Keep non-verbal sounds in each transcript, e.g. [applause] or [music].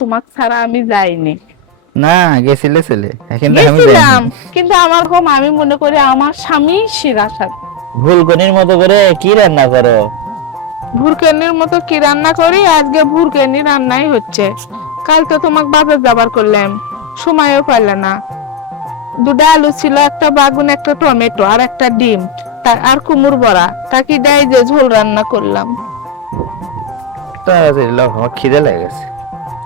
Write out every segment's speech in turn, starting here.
তোমাক ছাড়া আমি যাইনি। না গেছিলে ছেলে। গেছিলাম কিন্তু আমার ঘুম আমি মনে করি আমার স্বামী শিরা সাথে ভুলকনির মতো করে কি রান্না করো? ভুরকেনির মতো কি রান্না করি? আজকে ভুরকেনি রান্নাই হচ্ছে। কাল তো তোমাকে বাজার যাবার করলাম। সময়ও পাইলে না। দুটা আলু ছিল একটা বাগুন একটা টমেটো আর একটা ডিম তা- আর কুমুর বড়া। তাকে দেয় যে ঝোল রান্না করলাম। খিদে লেগেছে।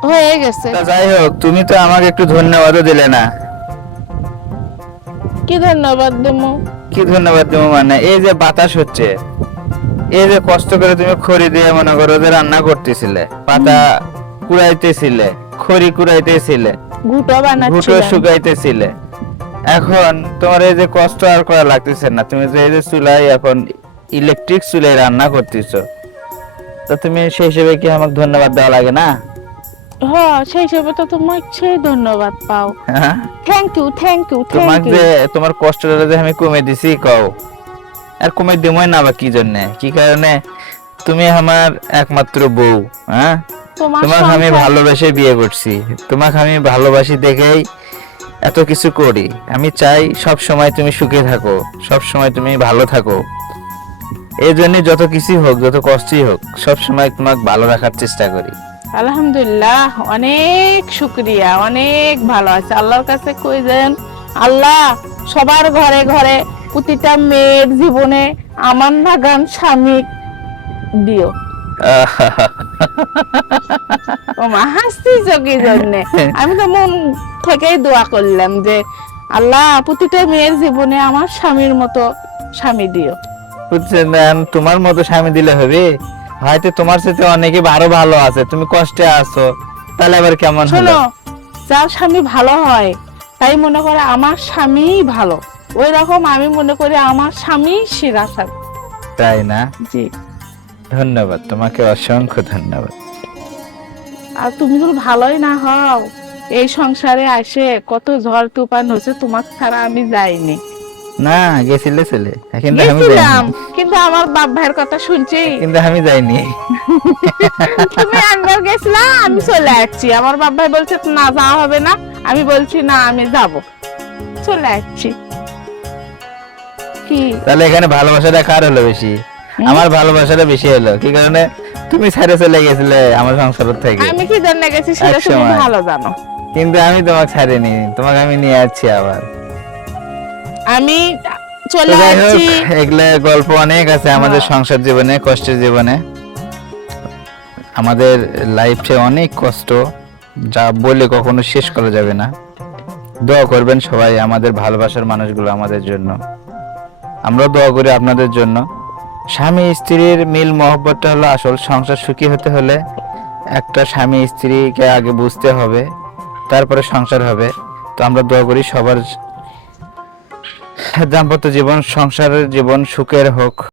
হয়ে গেছে। তা যাই হোক তুমি তো আমাকে একটু ধন্যবাদও দিলে না। কি ধন্যবাদ দেবো? কি ধন্যবাদ দেবো মানে? এই যে বাতাস হচ্ছে এই যে কষ্ট করে তুমি খড়ি দিয়ে মনে করো যে রান্না করতেছিলে পাতা কুড়াইতেছিলে খড়ি কুড়াইতেছিলে ঘুটো বানাচ্ছিলাম। শুকাইতেছিলে। এখন তোমার এই যে কষ্ট আর করা লাগতেছে না তুমি যে এই যে চুলায় এখন ইলেকট্রিক চুলায় রান্না করতেছো তো তুমি সেই হিসেবে কি আমাকে ধন্যবাদ দেওয়া লাগে না? হ্যাঁ সেই হিসেবে তো সেই ধন্যবাদ পাও? থ্যাংক ইউ থ্যাংক ইউ তোমাকে যে তোমার কষ্টটা যে আমি কমে দিছি কও। আর কমে না বা কি জন্য? কি কারণে? তুমি আমার একমাত্র বউ হ্যাঁ? তোমাকে আমি ভালোবেসে বিয়ে করছি। তোমাকে আমি ভালোবাসি দেখেই এত কিছু করি। আমি চাই সব সময় তুমি সুখে থাকো সব সময় তুমি ভালো থাকো। এই জন্য যত কিছুই হোক যত কষ্টই হোক সব সময় তোমাকে ভালো রাখার চেষ্টা করি। আলহামদুলিল্লাহ অনেক শুক্রিয়া অনেক ভালো আছে। আল্লাহর কাছে কই যেন? আল্লাহ সবার ঘরে ঘরে প্রতিটা মেয়ের জীবনে আমার নাগান স্বামী দিও। [laughs] আমি তো মন থেকেই দোয়া করলাম যে আল্লাহ প্রতিটা মেয়ের জীবনে আমার স্বামীর মতো স্বামী দিও। বুঝছেন তোমার মতো স্বামী দিলে হবে? হয়তো তোমার সাথে অনেকে আরও ভালো আছে তুমি কষ্টে আছো। তাহলে আবার কেমন হলো? শোনো যার স্বামী ভালো হয় তাই মনে করে আমার স্বামীই ভালো। ওই রকম আমি মনে করি আমার স্বামী শিরা সাথে তাই না? জি। ধন্যবাদ তোমাকে অসংখ্য ধন্যবাদ। আর তুমি যদি ভালোই না হও এই সংসারে আসে কত ঝড় তুফান হচ্ছে তোমার ছাড়া আমি যাইনি। না গেছিলে ছেলে কিন্তু আমি গেছিলাম কিন্তু আমার বাপ ভাইয়ের কথা শুনছি। কিন্তু আমি যাইনি। তুমি একবার গেছিলা আমি চলে আসছি। আমার বাপ ভাই বলছে না যাওয়া হবে না। আমি বলছি না আমি যাব। চলে আসছি। কি? তাহলে এখানে ভালোবাসাটা কার হলো বেশি। আমার ভালোবাসাটা বেশি হলো। কি কারণে? তুমি ছেড়ে চলে গেছিলে আমার সংসার থেকে। আমি কি জন্য গেছি সেটা তুমি ভালো জানো। কিন্তু আমি তোমাকে ছাড়িনি তোমাকে আমি নিয়ে যাচ্ছি আবার। আমি চলে আসছি এগুলো গল্প অনেক আছে আমাদের। সংসার জীবনে কষ্টের জীবনে। আমাদের লাইফে অনেক কষ্ট যা বলে কখনো শেষ করা যাবে না। দোয়া করবেন সবাই আমাদের ভালোবাসার মানুষগুলো আমাদের জন্য। আমরা দোয়া করি আপনাদের জন্য। স্বামী স্ত্রীর মিল মহব্বতটা হলো আসল সংসার সুখী হতে হলে একটা স্বামী স্ত্রীকে আগে বুঝতে হবে তারপরে সংসার হবে। তো আমরা দোয়া করি সবার দাম্পত্য জীবন সংসারের জীবন সুখের হোক।